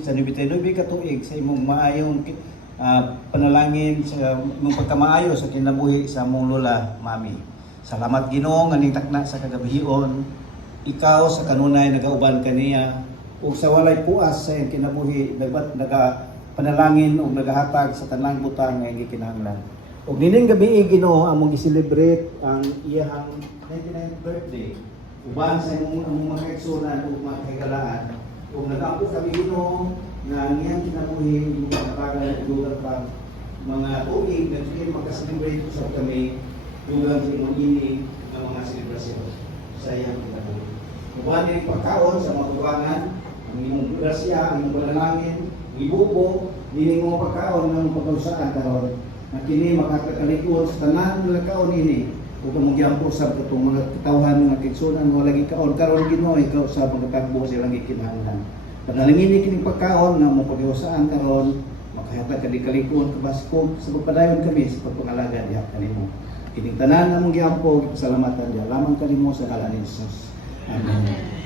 Sa 99 ka tuig sa imong maayong panalangin sa imong pagkamaayo sa kinabuhi sa among lola, mami. Salamat Ginoo nga takna sa kagabihion. Ikaw sa kanunay nagauban kaniya ug sa walay puas sa iyang kinabuhi naga panalangin ug nagahatag sa tanang butang nga gikinahanglan. Ug nining gabi Ginoo among gi-celebrate ang iyang 99th birthday. Uban sa among mga kaigsunan ug mga kagalaan. Kung nag-apo kami Ginoo na ngayang kinabuhi yung pagkapagal at dugang pa mga tuig na sige magka-celebrate sa kami dugang sa imong ini ng mga selebrasyon sa iyang kinabuhi. Kukuha din pagkaon sa mga tuwangan, ang imong grasya, ang imong panalangin, ibubo, din imong pagkaon ng pagkausaan karon na kini makakakalikod sa tanan ng kaon ini. Kung kamong usab itong mga katawhan mga kigsunan mo lagi kaon karon Ginoo ikaw sa pagkakbo sa ilang gikinahanglan. Panalangin kini pagkaon na mo pag-usaan karon makahatag kadi kalikon kabaskog sa pagpadayon kami sa pagpangalaga diha kanimo. Kining tanan among giampo salamatan diha lamang kanimo sa ngalan ni Jesus. Amen.